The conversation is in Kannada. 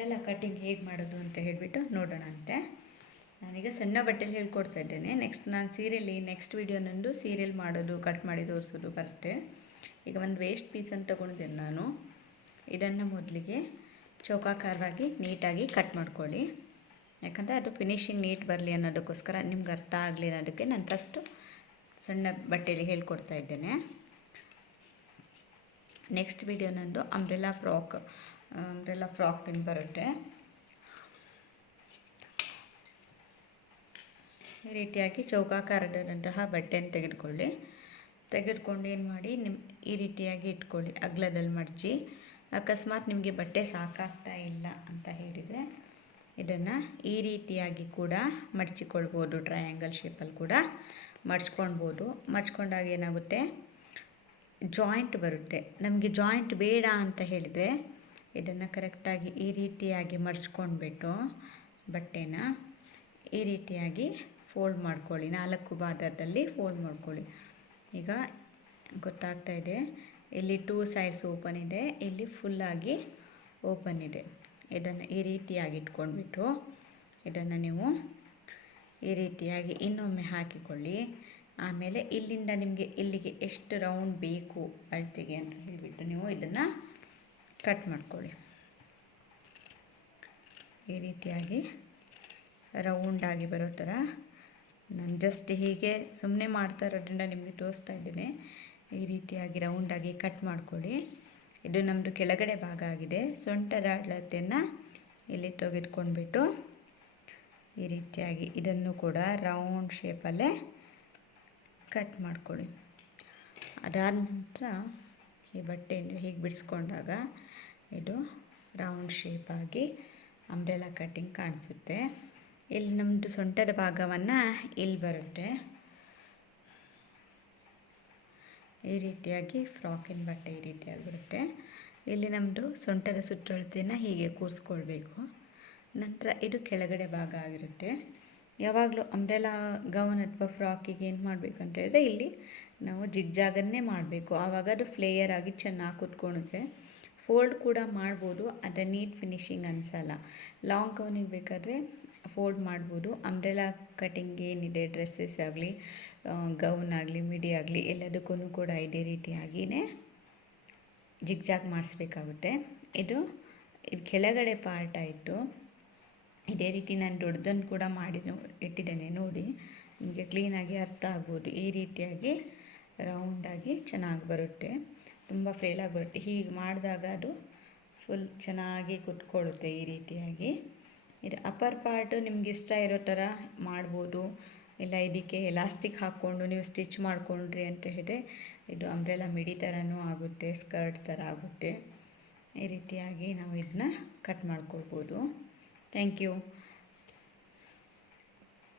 ಅಂಬ್ರೆಲಾ ಕಟಿಂಗ್ ಹೇಗೆ ಮಾಡೋದು ಅಂತ ಹೇಳಿಬಿಟ್ಟು ನೋಡೋಣ ಅಂತೆ. ನಾನೀಗ ಸಣ್ಣ ಬಟ್ಟೆಲಿ ಹೇಳ್ಕೊಡ್ತಾ ಇದ್ದೇನೆ. ನಾನು ನೆಕ್ಸ್ಟ್ ವಿಡಿಯೋ ನಂದು ಸೀರಿಯಲ್ ಮಾಡೋದು, ಕಟ್ ಮಾಡಿ ತೋರಿಸೋದು ಬರುತ್ತೆ. ಈಗ ಒಂದು ವೇಸ್ಟ್ ಪೀಸನ್ನು ತೊಗೊಂಡಿದ್ದೇನೆ ನಾನು. ಇದನ್ನು ಮೊದಲಿಗೆ ಚೌಕಾಕಾರವಾಗಿ ನೀಟಾಗಿ ಕಟ್ ಮಾಡ್ಕೊಳ್ಳಿ. ಯಾಕಂದರೆ ಅದು ಫಿನಿಶಿಂಗ್ ನೀಟ್ ಬರಲಿ ಅನ್ನೋದಕ್ಕೋಸ್ಕರ, ನಿಮ್ಗೆ ಅರ್ಥ ಆಗಲಿ ಅನ್ನೋದಕ್ಕೆ ನಾನು ಫಸ್ಟು ಸಣ್ಣ ಬಟ್ಟೆಯಲ್ಲಿ ಹೇಳ್ಕೊಡ್ತಾ ಇದ್ದೇನೆ. ನೆಕ್ಸ್ಟ್ ವಿಡಿಯೋ ನಂದು ಅಂಬ್ರೆಲಾ ಫ್ರಾಕ್ ಅಂತ ಬರುತ್ತೆ. ಈ ರೀತಿಯಾಗಿ ಚೌಕಾಕಾರದಂತಹ ಬಟ್ಟೆಯನ್ನು ತೆಗೆದುಕೊಂಡು ಏನು ಮಾಡಿ, ಈ ರೀತಿಯಾಗಿ ಇಟ್ಕೊಳ್ಳಿ. ಅಗಲದಲ್ಲಿ ಮಡಚಿ. ಅಕಸ್ಮಾತ್ ನಿಮಗೆ ಬಟ್ಟೆ ಸಾಕಾಗ್ತಾ ಇಲ್ಲ ಅಂತ ಹೇಳಿದರೆ ಇದನ್ನು ಈ ರೀತಿಯಾಗಿ ಕೂಡ ಮಡಚಿಕೊಳ್ಬೋದು. ಟ್ರಯಾಂಗಲ್ ಶೇಪಲ್ಲಿ ಕೂಡ ಮಡ್ಚ್ಕೊಳ್ಬೋದು. ಮಡ್ಚ್ಕೊಂಡಾಗ ಏನಾಗುತ್ತೆ, ಜಾಯಿಂಟ್ ಬರುತ್ತೆ. ನಮಗೆ ಜಾಯಿಂಟ್ ಬೇಡ ಅಂತ ಹೇಳಿದರೆ ಇದನ್ನು ಕರೆಕ್ಟಾಗಿ ಈ ರೀತಿಯಾಗಿ ಮಡ್ಚ್ಕೊಂಡ್ಬಿಟ್ಟು ಬಟ್ಟೆನ ಈ ರೀತಿಯಾಗಿ ಫೋಲ್ಡ್ ಮಾಡ್ಕೊಳ್ಳಿ. 4 ಭಾಗದಲ್ಲಿ ಫೋಲ್ಡ್ ಮಾಡ್ಕೊಳ್ಳಿ. ಈಗ ಗೊತ್ತಾಗ್ತಾ ಇದೆ, ಇಲ್ಲಿ 2 ಸೈಡ್ಸ್ ಓಪನ್ ಇದೆ, ಇಲ್ಲಿ ಫುಲ್ಲಾಗಿ ಓಪನ್ ಇದೆ. ಇದನ್ನು ಈ ರೀತಿಯಾಗಿ ಇಟ್ಕೊಂಡ್ಬಿಟ್ಟು ಇದನ್ನು ನೀವು ಈ ರೀತಿಯಾಗಿ ಇನ್ನೊಮ್ಮೆ ಹಾಕಿಕೊಳ್ಳಿ. ಆಮೇಲೆ ಇಲ್ಲಿಂದ ನಿಮಗೆ ಇಲ್ಲಿಗೆ ಎಷ್ಟು ರೌಂಡ್ ಬೇಕು ಅಳತೆಗೆ ಅಂತ ಹೇಳಿಬಿಟ್ಟು ನೀವು ಇದನ್ನು ಕಟ್ ಮಾಡ್ಕೊಳ್ಳಿ. ಈ ರೀತಿಯಾಗಿ ರೌಂಡಾಗಿ ಬರೋ ಥರ ನಾನು ಜಸ್ಟ್ ಹೀಗೆ ಸುಮ್ಮನೆ ಮಾಡ್ತಾ ಇರೋದ್ರಿಂದ ನಿಮಗೆ ತೋರಿಸ್ತಾ ಇದ್ದೇನೆ. ಈ ರೀತಿಯಾಗಿ ರೌಂಡಾಗಿ ಕಟ್ ಮಾಡ್ಕೊಳ್ಳಿ. ಇದು ನಮ್ಮದು ಕೆಳಗಡೆ ಭಾಗ ಆಗಿದೆ. ಸೊಂಟದ ಅಳತೆಯನ್ನು ಇಲ್ಲಿ ತೆಗೆದುಕೊಂಡ್ಬಿಟ್ಟು ಈ ರೀತಿಯಾಗಿ ಇದನ್ನು ಕೂಡ ರೌಂಡ್ ಶೇಪಲ್ಲೇ ಕಟ್ ಮಾಡ್ಕೊಳ್ಳಿ. ಅದಾದ ನಂತರ ಈ ಬಟ್ಟೆಯನ್ನು ಹೀಗೆ ಬಿಡಿಸ್ಕೊಂಡಾಗ ಇದು ರೌಂಡ್ ಶೇಪಾಗಿ ಅಂಬ್ರೆಲಾ ಕಟ್ಟಿಂಗ್ ಕಾಣಿಸುತ್ತೆ. ಇಲ್ಲಿ ನಮ್ಮದು ಸೊಂಟದ ಭಾಗವನ್ನು ಇಲ್ಲಿ ಬರುತ್ತೆ. ಈ ರೀತಿಯಾಗಿ ಫ್ರಾಕಿನ ಬಟ್ಟೆ ಈ ರೀತಿಯಾಗಿ ಬರುತ್ತೆ. ಇಲ್ಲಿ ನಮ್ಮದು ಸೊಂಟದ ಸುತ್ತಳತೆಯನ್ನು ಹೀಗೆ ಕೂರಿಸ್ಕೊಳ್ಬೇಕು. ನಂತರ ಇದು ಕೆಳಗಡೆ ಭಾಗ ಆಗಿರುತ್ತೆ. ಯಾವಾಗಲೂ ಅಂಬ್ರೆಲಾ ಗೌನ್ ಅಥವಾ ಫ್ರಾಕಿಗೆ ಏನು ಮಾಡಬೇಕು ಅಂತ ಹೇಳಿದ್ರೆ ಇಲ್ಲಿ ನಾವು ಜಿಗ್ಜಾಗನ್ನೇ ಮಾಡಬೇಕು. ಆವಾಗ ಅದು ಫ್ಲೇಯರ್ ಆಗಿ ಚೆನ್ನಾಗಿ ಕೂತ್ಕೊಳ್ಳುತ್ತೆ. ಫೋಲ್ಡ್ ಕೂಡ ಮಾಡ್ಬೋದು, ಆದರೆ ನೀಟ್ ಫಿನಿಶಿಂಗ್ ಅನಿಸಲ್ಲ. ಲಾಂಗ್ ಗೌನಿಗೆ ಬೇಕಾದರೆ ಫೋಲ್ಡ್ ಮಾಡ್ಬೋದು. ಅಂಬ್ರೆಲಾ ಕಟಿಂಗ್ ಏನಿದೆ, ಡ್ರೆಸ್ಸಸ್ ಆಗಲಿ, ಗೌನ್ ಆಗಲಿ, ಮಿಡಿ ಆಗಲಿ, ಎಲ್ಲದಕ್ಕೂ ಕೂಡ ಇದೇ ರೀತಿಯಾಗಿಯೇ ಜಿಗ್ಜಾಗ್ ಮಾಡಿಸ್ಬೇಕಾಗುತ್ತೆ. ಇದು ಕೆಳಗಡೆ ಪಾರ್ಟ್ ಆಯಿತು. ಇದೇ ರೀತಿ ನಾನು ದೊಡ್ಡದನ್ನು ಕೂಡ ಇಟ್ಟಿದ್ದೇನೆ ನೋಡಿ, ನಿಮಗೆ ಕ್ಲೀನಾಗಿ ಅರ್ಥ ಆಗ್ಬೋದು. ಈ ರೀತಿಯಾಗಿ ರೌಂಡಾಗಿ ಚೆನ್ನಾಗಿ ಬರುತ್ತೆ, ತುಂಬ ಫ್ರೇಲಾಗಿ ಬರುತ್ತೆ. ಹೀಗೆ ಮಾಡಿದಾಗ ಅದು ಫುಲ್ ಚೆನ್ನಾಗಿ ಕುತ್ಕೊಳ್ಳುತ್ತೆ. ಈ ರೀತಿಯಾಗಿ ಇದು ಅಪ್ಪರ್ ಪಾರ್ಟು ನಿಮ್ಗೆ ಇಷ್ಟ ಇರೋ ಥರ ಮಾಡ್ಬೋದು. ಇಲ್ಲ ಇದಕ್ಕೆ ಎಲಾಸ್ಟಿಕ್ ಹಾಕ್ಕೊಂಡು ನೀವು ಸ್ಟಿಚ್ ಮಾಡಿಕೊಂಡ್ರಿ ಅಂತ ಹೇಳಿದ್ರೆ ಇದು ಅಂಬ್ರೆಲಾ ಮಿಡಿ ಥರನೂ ಆಗುತ್ತೆ, ಸ್ಕರ್ಟ್ ಥರ ಆಗುತ್ತೆ. ಈ ರೀತಿಯಾಗಿ ನಾವು ಇದನ್ನ ಕಟ್ ಮಾಡ್ಕೊಳ್ಬೋದು. Thank you.